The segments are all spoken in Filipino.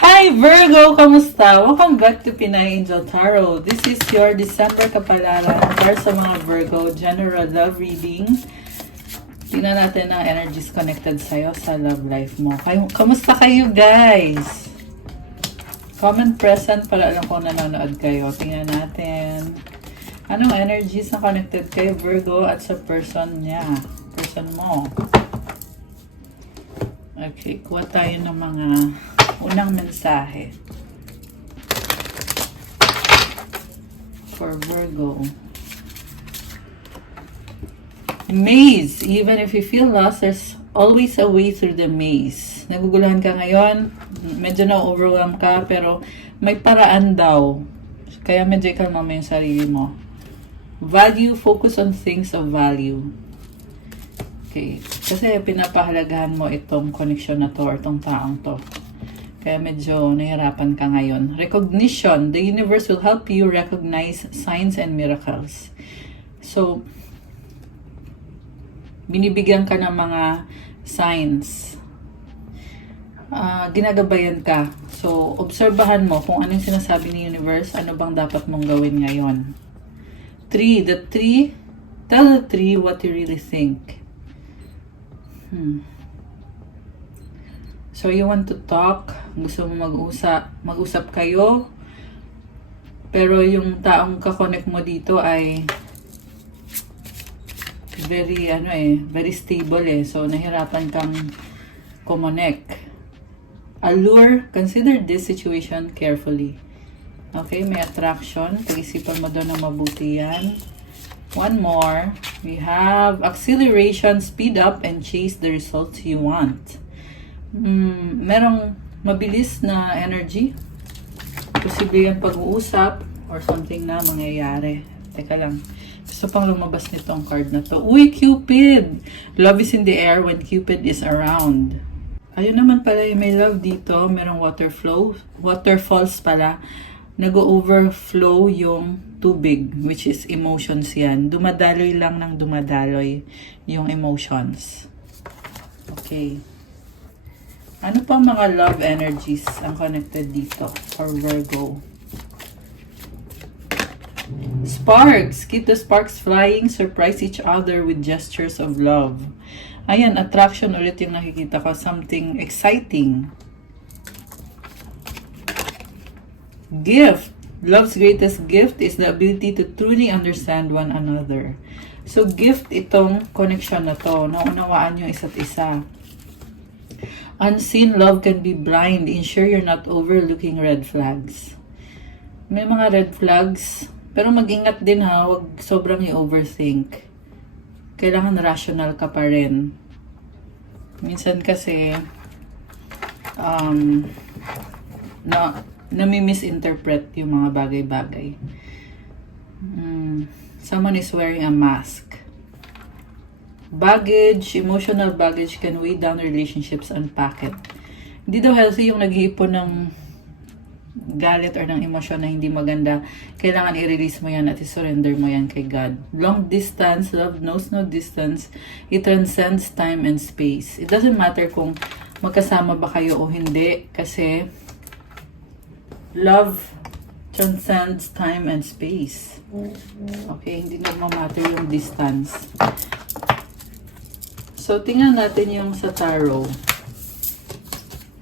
Hi Virgo! Kamusta? Welcome back to Pinay Angel Tarot. This is your December kapalaran para sa mga Virgo general love reading. Tingnan natin ang energies connected sa'yo sa love life mo. Kamusta kayo guys? Comment present para alam kung nanonood kayo. Tingnan natin. Anong energies na connected kay Virgo at sa person niya? Person mo. Okay, kuha tayo ng mga unang mensahe for Virgo. Maze. Even if you feel lost, there's always a way through the maze. Naguguluhan ka ngayon, medyo na-overwhelm ka, pero may paraan daw. Kaya medyo ikalma mo yung sarili mo. Value, focus on things of value. Okay. Kasi pinapahalagahan mo itong connection na to or itong taong to. Kaya medyo nahirapan ka ngayon. Recognition. The universe will help you recognize signs and miracles. So, binibigyan ka ng mga signs. Ginagabayan ka. So, obserbahan mo kung anong sinasabi ni universe, ano bang dapat mong gawin ngayon. 3. The 3. Tell the 3 what you really think. So, you want to talk, gusto mo mag-usap kayo, pero yung taong kakonect mo dito ay very stable So, nahirapan kang kumonect. Allure, consider this situation carefully. Okay, may attraction, pag-isipan mo doon na mabuti yan. One more, we have acceleration, speed up, and chase the results you want. Merong mabilis na energy. Posible yan pag-uusap or something na mangyayari. Teka lang. Gusto pang lumabas nitong card na to. Uy, Cupid! Love is in the air when Cupid is around. Ayun naman pala yung may love dito. Merong waterfalls pala. Nag-overflow yung tubig, which is emotions yan. Dumadaloy lang ng dumadaloy yung emotions. Okay. Ano pang mga love energies ang connected dito for Virgo? Sparks. Keep the sparks flying. Surprise each other with gestures of love. Ayan, attraction ulit yung nakikita ko. Something exciting. Gift. Love's greatest gift is the ability to truly understand one another. So, gift itong connection na to. Naunawaan yung isa't isa. Unseen love can be blind. Ensure you're not overlooking red flags. May mga red flags, pero mag-ingat din ha. Huwag sobrang i-overthink. Kailangan rational ka pa rin. Minsan kasi, nami-misinterpret yung mga bagay-bagay. Someone is wearing a mask. Baggage, emotional baggage can weigh down relationships. Unpack it. Hindi daw healthy yung nag-iipon ng galit or ng emosyon na hindi maganda. Kailangan i-release mo yan at i-surrender mo yan kay God. Long distance, love knows no distance. It transcends time and space. It doesn't matter kung magkasama ba kayo o hindi, kasi love transcends time and space. Okay, hindi nagmamatter yung distance. So, tingnan natin yung sa tarot.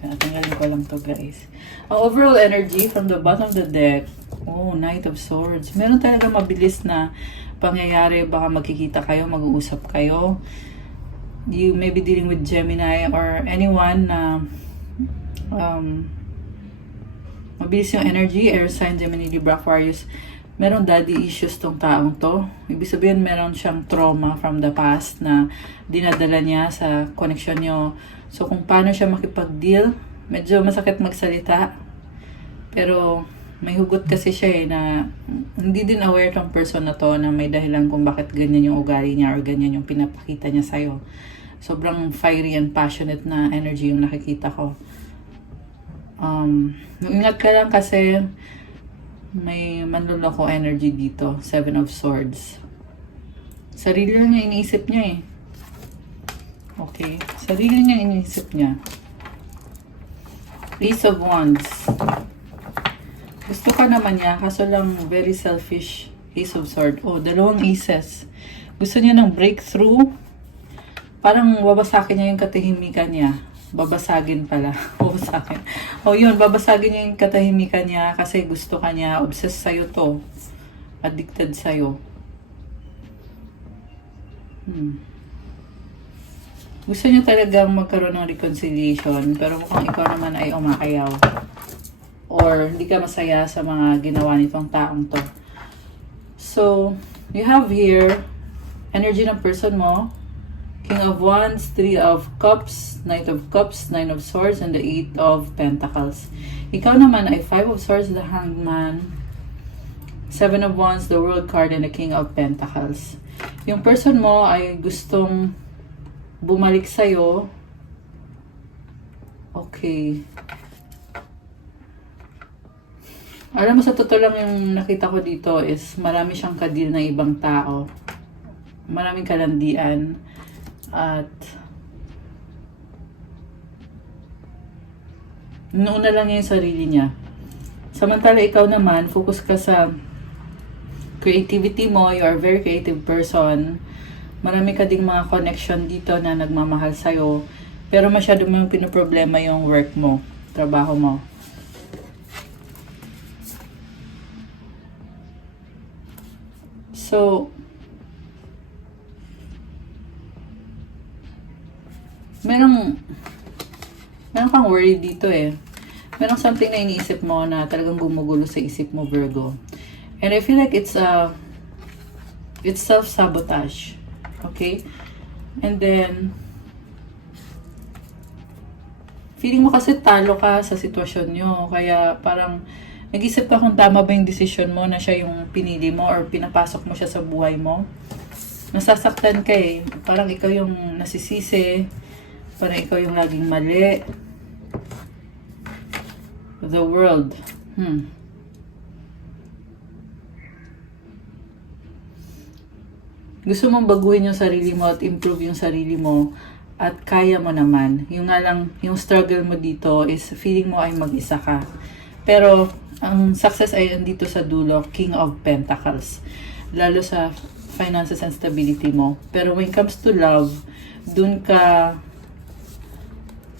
Tingnan ko lang to guys. Ang overall energy from the bottom of the deck. Oh, Knight of Swords. Meron talaga mabilis na pangyayari. Baka magkikita kayo, mag-uusap kayo. You may be dealing with Gemini or anyone na mabilis yung energy. Air sign, Gemini, Libra, Aquarius. Meron daddy issues tong taong to. Ibig sabihin, meron siyang trauma from the past na dinadala niya sa connection nyo. So, kung paano siya makipag-deal, medyo masakit magsalita. Pero, may hugot kasi siya na hindi din aware tong person na to na may dahilan kung bakit ganyan yung ugali niya or ganyan yung pinapakita niya sa'yo. Sobrang fiery and passionate na energy yung nakikita ko. Ingat ka lang kasi may manluloko energy dito. 7 of Swords. Sarili lang niya iniisip niya Okay. Sarili niya iniisip niya. Ace of Wands. Gusto ka naman niya, kaso lang very selfish. Ace of Swords. Oh, dalawang aces. Gusto niya ng breakthrough. Parang babasagin niya yung katahimikan niya. Babasagin pala. Babasagin. Oh, yun. Babasagin niya yung katahimikan niya kasi gusto ka niya. Obsessed sa'yo to. Addicted sa'yo. Gusto niya talagang magkaroon ng reconciliation, pero mukhang ikaw naman ay umakayaw. Or hindi ka masaya sa mga ginawa nitong taong to. So, you have here, energy ng person mo, King of Wands, Three of Cups, Knight of Cups, Nine of Swords, and the Eight of Pentacles. Ikaw naman ay Five of Swords, the Hangman, Seven of Wands, the World card, and the King of Pentacles. Yung person mo ay gustong bumalik sa'yo. Okay. Alam mo, sa totoo lang yung nakita ko dito is marami siyang kadil na ibang tao. Maraming kalandian. At inuuna lang niya yung sarili niya. Samantala ikaw naman, focus ka sa creativity mo. You are a very creative person. Marami ka ding mga connection dito na nagmamahal sa'yo. Pero masyado mo yung pinoproblema yung work mo, trabaho mo. So, merong kang worry dito eh. Merong something na iniisip mo na talagang gumugulo sa isip mo, Virgo. And I feel like it's self-sabotage. Okay? And then, feeling mo kasi talo ka sa sitwasyon nyo. Kaya parang, nag-isip ka kung tama ba yung decision mo na siya yung pinili mo or pinapasok mo siya sa buhay mo. Nasasaktan ka eh. Parang ikaw yung nasisisi. Parang ikaw yung laging mali. The world. Gusto mong baguhin yung sarili mo at improve yung sarili mo at kaya mo naman. Yung nga lang, yung struggle mo dito is feeling mo ay mag-isa ka. Pero, ang success ay andito sa dulo, King of Pentacles. Lalo sa finances and stability mo. Pero when it comes to love, dun ka,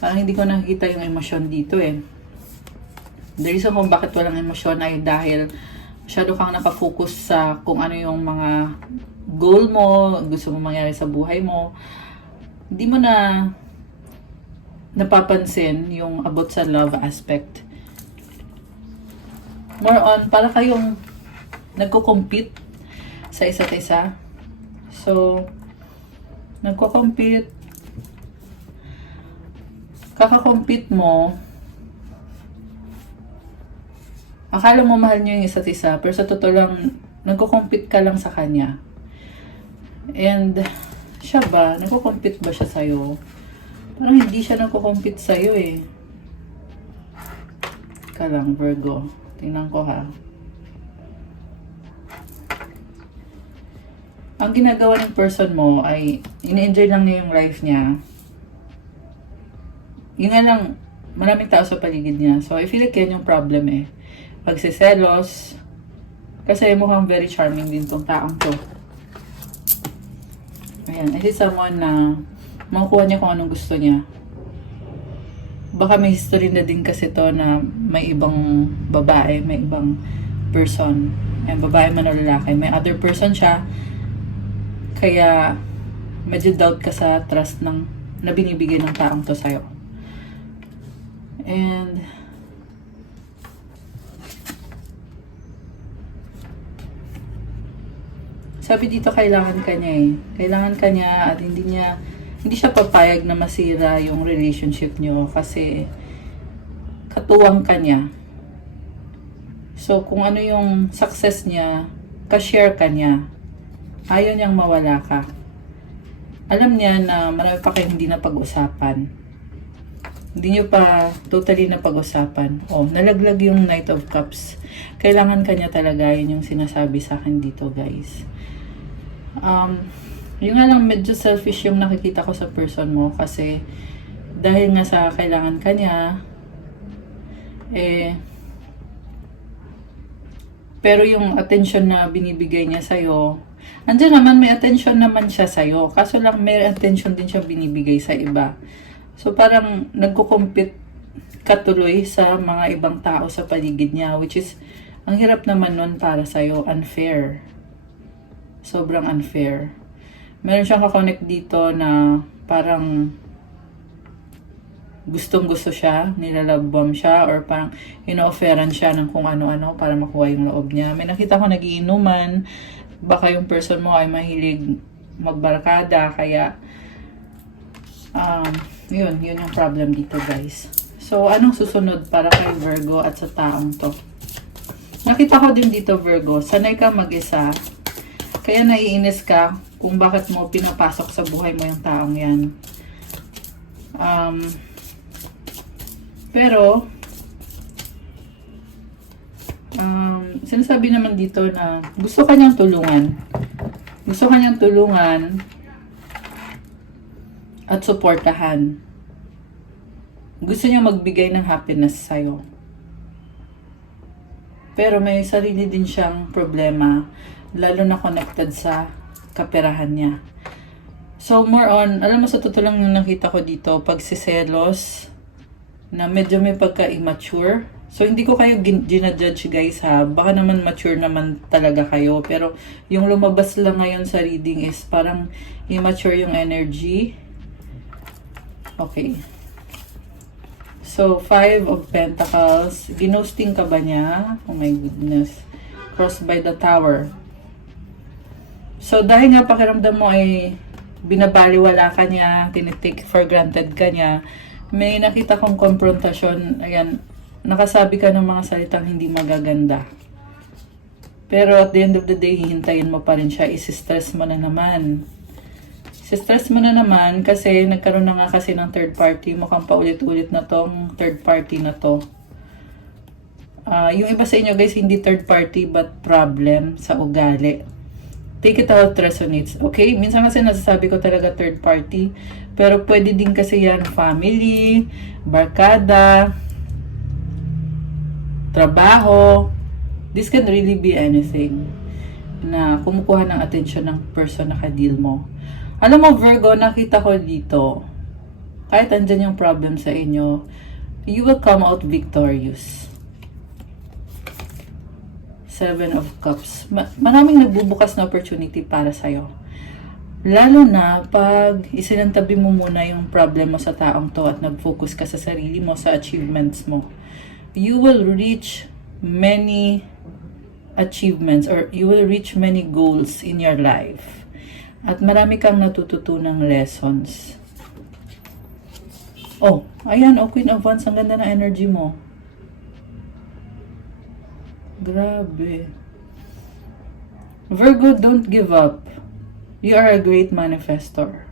parang hindi ko nakikita yung emosyon dito eh. The reason kung bakit walang emosyon ay dahil masyado kang nakafocus sa kung ano yung mga goal mo, gusto mo mangyari sa buhay mo. Hindi mo na napapansin yung about sa love aspect. More on, para kayong nagko-compete sa isa't isa. So, nagko-compete. Kaka-compete mo, akala mo mahal niyo yung isa't isa, pero sa totoo lang, nagko-compete ka lang sa kanya. And, siya ba? Nagko-compete ba siya sa'yo? Parang hindi siya nagko-compete sa'yo eh. Ka lang, Virgo. Tingnan ko ha. Ang ginagawa ng person mo ay ini-enjoy lang niya yung life niya. Yun nga lang, maraming tao sa paligid niya. So, I feel like yan yung problem eh. Pagsiselos. Kasi mukhang very charming din tong taong to. Ayan, I see someone na makukuha niya kung anong gusto niya. Baka may history na din kasi to na may ibang babae, may ibang person. Ayan, babae man o lalaki. May other person siya. Kaya, medyo doubt ka sa trust na binibigay ng taong to sa'yo. And, sabi dito, kailangan ka niya eh. Kailangan ka niya at hindi siya papayag na masira yung relationship niyo kasi katuwang ka niya. So, kung ano yung success niya, ka-share ka niya. Ayaw niyang mawala ka. Alam niya na marami pa kayong hindi na pag-usapan. Hindi niyo pa totally na pag-usapan. Oh, nalaglag yung Knight of Cups. Kailangan ka niya talaga. Yun yung sinasabi sa akin dito, guys. Yung nga lang medyo selfish yung nakikita ko sa person mo kasi dahil nga sa kailangan ka niya, Pero yung attention na binibigay niya sa'yo, andyan naman, may attention naman siya sa'yo. Kaso lang, may attention din siya binibigay sa iba. So, parang nagko-compete katuloy sa mga ibang tao sa paligid niya, which is, ang hirap naman nun para sa'yo, unfair. Sobrang unfair. Meron siyang kakonect dito na parang gustong-gusto siya, nilalabwam siya, or parang ino-offeran siya ng kung ano-ano para makuha yung loob niya. May nakita ko nagiinuman, baka yung person mo ay mahilig magbarkada, kaya yun yung problem dito, guys. So, anong susunod para kay Virgo at sa taong to? Nakita ko din dito, Virgo, sanay ka mag-isa, kaya naiinis ka kung bakit mo pinapasok sa buhay mo yung taong yan. Pero, sinasabi naman dito na gusto ka niyang tulungan. Gusto ka niyang tulungan at suportahan. Gusto niya magbigay ng happiness sa'yo. Pero may sarili din siyang problema, lalo na connected sa kaperahan niya. So, more on, alam mo, sa totoo lang yung nakita ko dito, pagsiselos, na medyo may pagka-immature. So, hindi ko kayo ginajudge, guys, ha. Baka naman mature naman talaga kayo. Pero, yung lumabas lang ngayon sa reading is parang immature yung energy. Okay. So, 5 of Pentacles. Ginosting ka ba niya? Oh my goodness. Crossed by the Tower. So, dahil nga pakiramdam mo ay binabaliwala ka niya, tinitake for granted ka niya, may nakita kong konfrontasyon, ayan, nakasabi ka ng mga salitang hindi magaganda. Pero at the end of the day, hihintayin mo pa rin siya, isi-stress mo na naman. Isi-stress mo na naman kasi nagkaroon na nga kasi ng third party, mukhang paulit-ulit na tong third party na to. Yung iba sa inyo, guys, hindi third party but problem sa ugali. Take it how it resonates. Okay? Minsan kasi nasasabi ko talaga third party. Pero pwede din kasi yan family, barkada, trabaho. This can really be anything na kumukuha ng attention ng person na ka-deal mo. Alam mo, Virgo, nakita ko dito, kahit andyan yung problem sa inyo, you will come out victorious. 7 of Cups. Maraming nagbubukas na opportunity para sa'yo. Lalo na pag isinantabi mo muna yung problem mo sa taong to at nag-focus ka sa sarili mo, sa achievements mo. You will reach many achievements or you will reach many goals in your life. At marami kang natututunang lessons. Oh, ayan, Queen of Wands, ang ganda na energy mo. Grabe. Virgo, don't give up. You are a great manifestor.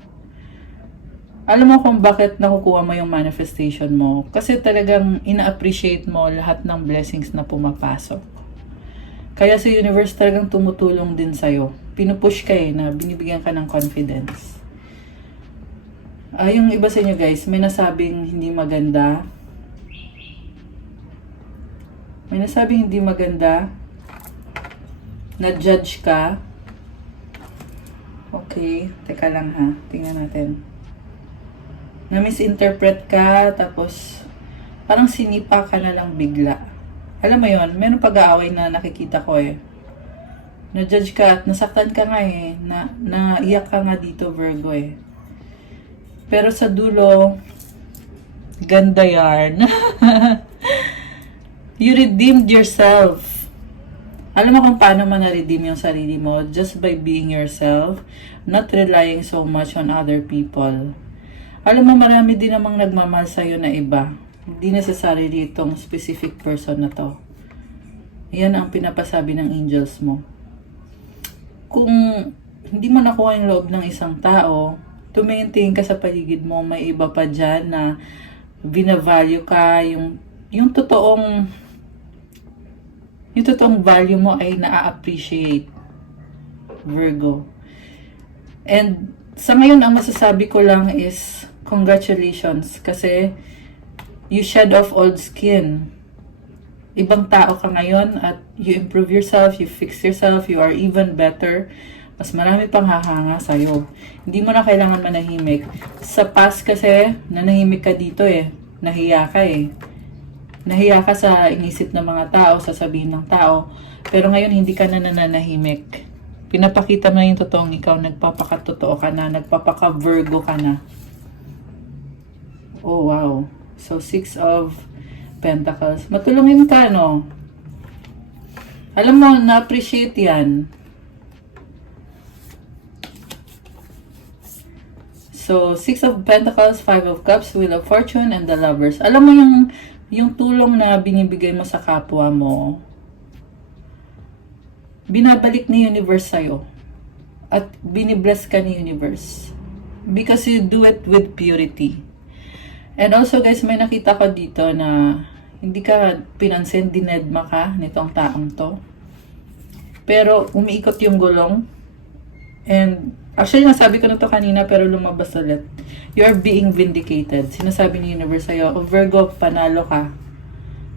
Alam mo kung bakit nakukuha mo yung manifestation mo? Kasi talagang ina-appreciate mo lahat ng blessings na pumapasok. Kaya sa universe talagang tumutulong din sa'yo. Pinupush ka na binibigyan ka ng confidence. Yung iba sa inyo, guys, may nasabing hindi maganda. May nasabing hindi maganda. Na-judge ka. Okay, teka lang ha. Tingnan natin. Na-misinterpret ka, tapos parang sinipa ka na lang bigla. Alam mo yon, meron pag-aaway na nakikita ko eh. Na-judge ka at nasaktan ka nga eh. Naiyak ka nga dito, Virgo eh. Pero sa dulo, ganda yarn. You redeemed yourself. Alam mo kung paano mo na-redeem yung sarili mo? Just by being yourself, not relying so much on other people. Alam mo, marami din namang nagmamahal sa'yo na iba. Hindi necessarily itong specific person na to. Yan ang pinapasabi ng angels mo. Kung hindi mo nakuha yung loob ng isang tao, tumingin-tingin ka sa paligid mo, may iba pa dyan na binavalue ka, yung totoong value mo ay na-appreciate, Virgo. And sa ngayon, ang masasabi ko lang is congratulations kasi you shed off old skin. ibang tao ka ngayon at you improve yourself, you fix yourself, you are even better. Mas marami pang hahanga sa'yo. Hindi mo na kailangan manahimik. Sa past kasi, nanahimik ka dito eh. Nahiya ka eh. Nahiya ka sa inisip ng mga tao, sasabihin ng tao. Pero ngayon, hindi ka na nananahimik. Pinapakita mo na yung totoong ikaw, nagpapakatotoo ka na, nagpapaka-Virgo ka na. Oh, wow. So, 6 of Pentacles. Matulungin ka, no? Alam mo, na-appreciate yan. So, 6 of Pentacles, 5 of Cups, Wheel of Fortune, and the Lovers. Alam mo yung tulong na binibigay mo sa kapwa mo, binabalik ni Universe sa'yo. At binibless ka ni Universe. Because you do it with purity. And also guys, may nakita ko dito na hindi ka pinansin, dinedma ka nitong taong to. Pero umiikot yung gulong. And actually, nasabi ko na to kanina pero lumabas ulit. You are being vindicated. Sinasabi ni Universe sa'yo, oh, Virgo, panalo ka.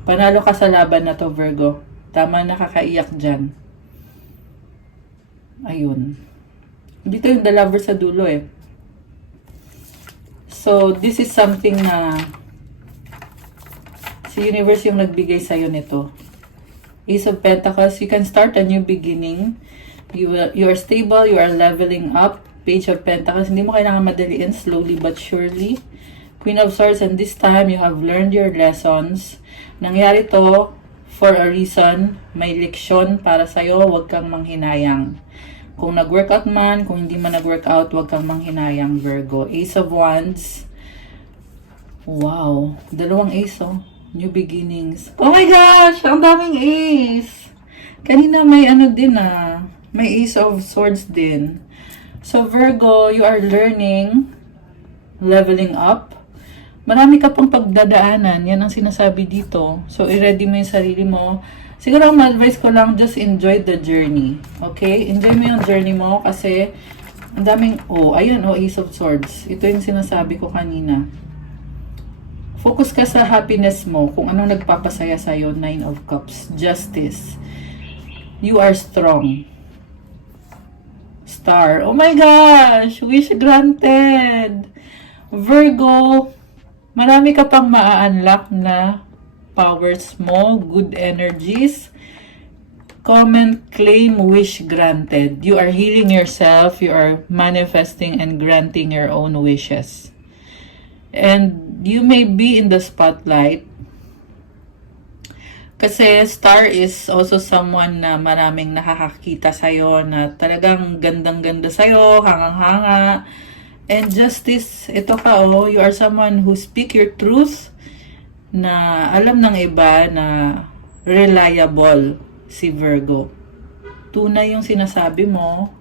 Panalo ka sa laban na to, Virgo. Tama, nakakaiyak dyan. Ayun. Dito yung the lover sa dulo eh. So, this is something na si Universe yung nagbigay sa'yo nito. Ace of Pentacles, you can start a new beginning. You are stable, you are leveling up. Page of Pentacles, hindi mo kailangan madaliin, slowly but surely. Queen of Swords, and this time you have learned your lessons. Nangyari to for a reason. May leksyon para sa'yo, huwag kang manghinayang. Kung nag-workout man, kung hindi man nag-workout, huwag kang manghinayang, Virgo. Ace of Wands. Wow, dalawang ace oh. New beginnings. Oh my gosh, ang daming ace. Kanina may ano din ah. May Ace of Swords din. So, Virgo, you are learning, leveling up. Marami ka pang pagdadaanan. Yan ang sinasabi dito. So, i-ready mo yung sarili mo. Siguro, ang advice ko lang, just enjoy the journey. Okay? Enjoy mo yung journey mo kasi ang daming, oh, ayan, oh, Ace of Swords. Ito yung sinasabi ko kanina. Focus ka sa happiness mo. Kung anong nagpapasaya sa'yo, 9 of Cups. Justice. You are strong. Star. Oh my gosh! Wish granted! Virgo, marami ka pang maa-unlock na powers mo, good energies. Comment, claim, wish granted. You are healing yourself. You are manifesting and granting your own wishes. And you may be in the spotlight. Kasi Star is also someone na maraming nakakakita sa'yo na talagang gandang-ganda sa'yo, hangang-hanga. And Justice, ito ka oh, you are someone who speak your truth na alam ng iba na reliable si Virgo. Tunay yung sinasabi mo.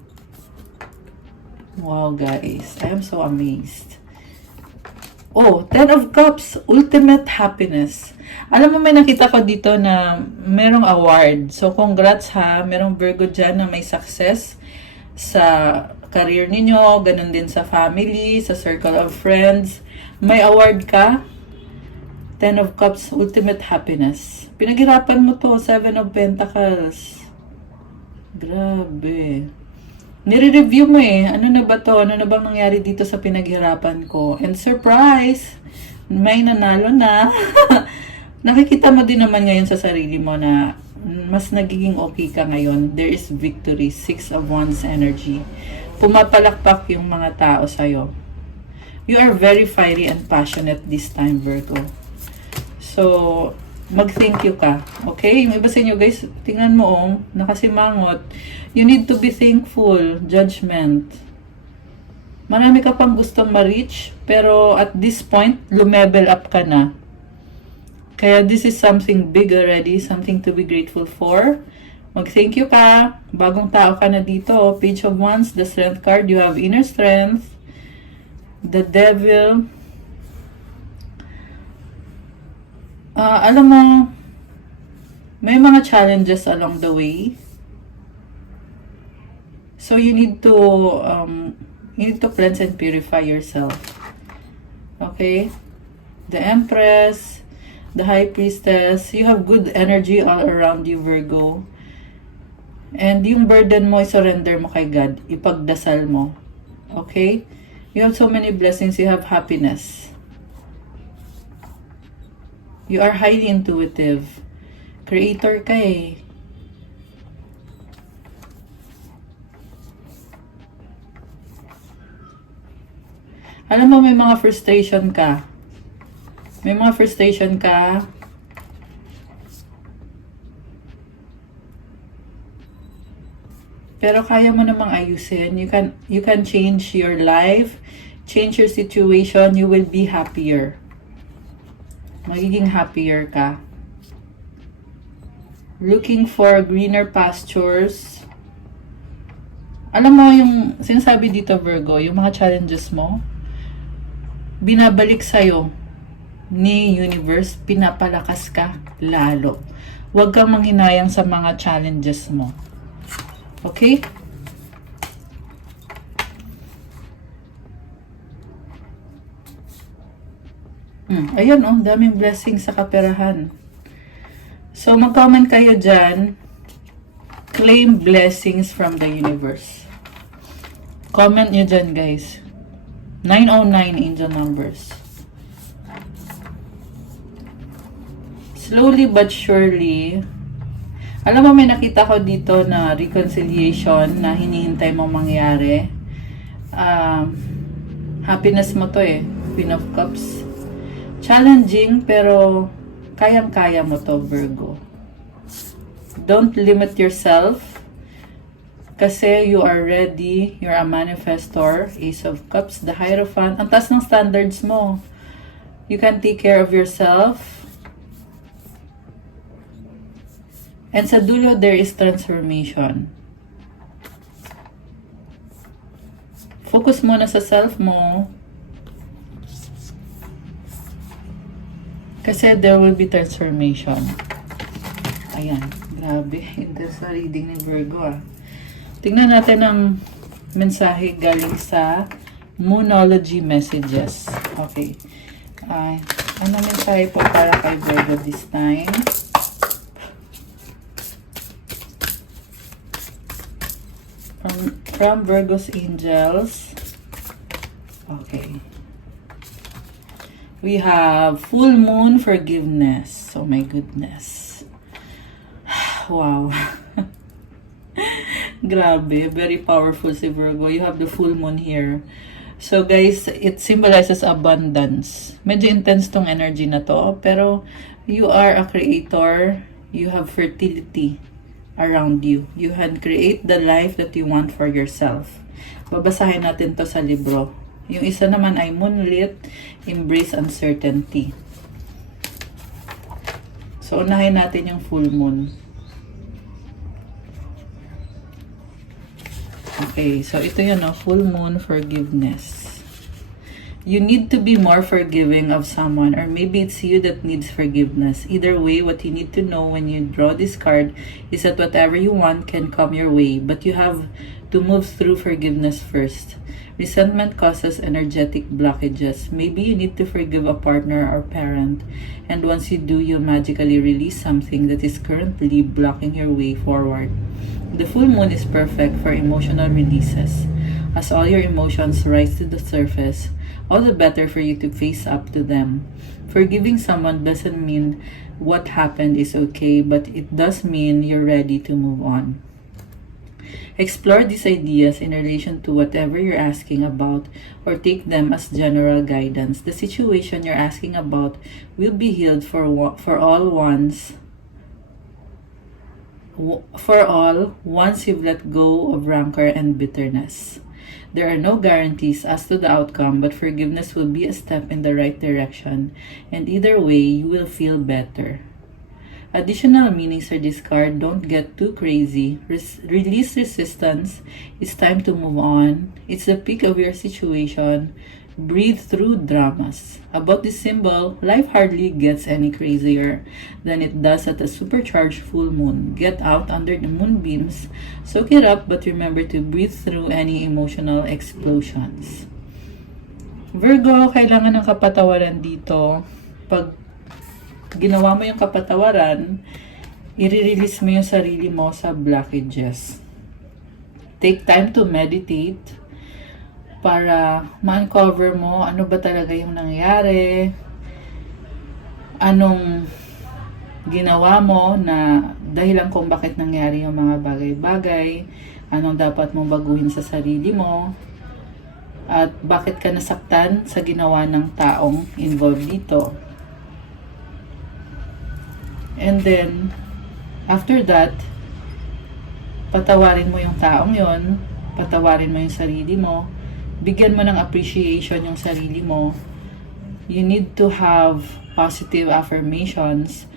Wow guys, I am so amazed. Oh, 10 of Cups, ultimate happiness. Alam mo, may nakita ko dito na merong award. So, congrats ha. Merong Virgo dyan na may success sa career ninyo, ganun din sa family, sa circle of friends. May award ka. 10 of Cups, ultimate happiness. Pinaghirapan mo to, 7 of Pentacles. Grabe. Nire-review mo eh. Ano na ba to? Ano na bang nangyari dito sa pinaghirapan ko? And surprise! May nanalo na. Nakikita mo din naman ngayon sa sarili mo na mas nagiging okay ka ngayon. There is victory. 6 of Wands energy. Pumapalakpak yung mga tao sa'yo. You are very fiery and passionate this time, Virgo. So, mag-thank you ka. Okay? Yung iba sa inyo, guys, tingnan mo oh, nakasimangot. You need to be thankful. Judgment. Marami ka pang gustong ma-reach, pero at this point, lumevel up ka na. Kaya this is something big already, something to be grateful for. Mag-thank you ka. Bagong tao ka na dito. Page of Wands, the Strength card. You have inner strength. The Devil. Alam mo, may mga challenges along the way. So you need to cleanse and purify yourself. Okay? The Empress. The High Priestess, you have good energy all around you, Virgo. And yung burden mo, surrender mo kay God. Ipagdasal mo. Okay? You have so many blessings. You have happiness. You are highly intuitive. Creator ka eh. Alam mo, may mga frustration ka. May mga frustration ka. Pero kaya mo namang ayusin. You can change your life, change your situation, you will be happier. Magiging happier ka. Looking for greener pastures. Alam mo yung sinasabi dito, Virgo, yung mga challenges mo, binabalik sa'yo ni universe, pinapalakas ka lalo. Huwag kang manghinayang sa mga challenges mo. Okay? Ayan oh, daming blessings sa kaperahan. So, mag-comment kayo dyan. Claim blessings from the universe. Comment nyo dyan, guys. 909 angel numbers. Slowly but surely, alam mo, may nakita ko dito na reconciliation na hinihintay mong mangyari. Happiness mo to eh. Queen of Cups. Challenging, pero kayang-kaya mo to, Virgo. Don't limit yourself. Kasi you are ready. You're a manifestor. Ace of Cups. The Hierophant. Ang taas ng standards mo. You can take care of yourself. And sa dulo, there is transformation. Focus muna sa self mo. Kasi there will be transformation. Ayan. Grabe. Intense na reading ni Virgo ah. Tingnan natin ang mensahe galing sa Moonology messages. Okay. Ano mensahe po para kay Virgo this time? From Virgo's angels. Okay. We have full moon forgiveness. Oh my goodness. Wow. Grabe. Very powerful si Virgo. You have the full moon here. So guys, it symbolizes abundance. Medyo intense tong energy na to. Pero you are a creator. You have fertility around you. You can create the life that you want for yourself. Babasahin natin to sa libro. Yung isa naman ay Moonlit, Embrace Uncertainty. So, unahin natin yung full moon. Okay, so ito yun, no? Full moon forgiveness. You need to be more forgiving of someone, or maybe it's you that needs forgiveness. Either way, what you need to know when you draw this card is that whatever you want can come your way, but you have to move through forgiveness first. Resentment causes energetic blockages. Maybe you need to forgive a partner or parent, and once you do, you magically release something that is currently blocking your way forward. The full moon is perfect for emotional releases. As all your emotions rise to the surface, all the better for you to face up to them. Forgiving someone doesn't mean what happened is okay, but it does mean you're ready to move on. Explore these ideas in relation to whatever you're asking about, or take them as general guidance. The situation you're asking about will be healed for all once you've let go of rancor and bitterness. There are no guarantees as to the outcome, but forgiveness will be a step in the right direction, and either way, you will feel better. Additional meanings for this card: don't get too crazy. Release resistance. It's time to move on. It's the peak of your situation. Breathe through dramas. About this symbol, life hardly gets any crazier than it does at a supercharged full moon. Get out under the moonbeams, soak it up, but remember to breathe through any emotional explosions. Virgo, kailangan ng kapatawaran dito. Pag ginawa mo yung kapatawaran, i-release mo yung sarili mo sa blockages. Take time to meditate para ma-uncover mo ano ba talaga yung nangyari, anong ginawa mo na dahilan kung bakit nangyari yung mga bagay-bagay, anong dapat mong baguhin sa sarili mo, at bakit ka nasaktan sa ginawa ng taong involved dito. And then, after that, patawarin mo yung taong yon, patawarin mo yung sarili mo, bigyan mo ng appreciation yung sarili mo. You need to have positive affirmations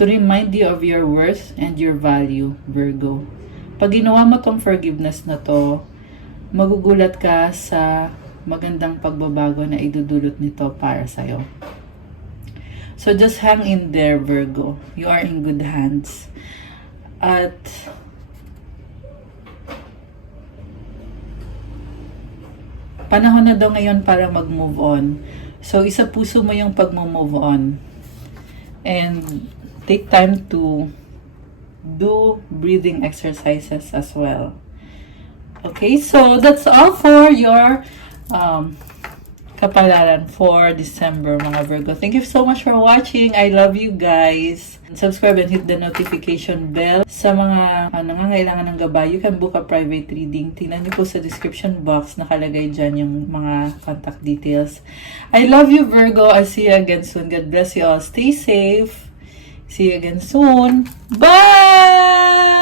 to remind you of your worth and your value, Virgo. Pag ginawa mo tong forgiveness na to, magugulat ka sa magandang pagbabago na idudulot nito para sa'yo. So just hang in there, Virgo. You are in good hands. At panahon na daw ngayon para mag-move on. So isa puso mo yung pag-move on. And take time to do breathing exercises as well. Okay, so that's all for your kapalaran for December, mga Virgo. Thank you so much for watching. I love you guys. Subscribe and hit the notification bell. Sa mga nangangailangan ng gabay, you can book a private reading. Tingnan niyo po sa description box. Nakalagay dyan yung mga contact details. I love you, Virgo. I'll see you again soon. God bless you all. Stay safe. See you again soon. Bye!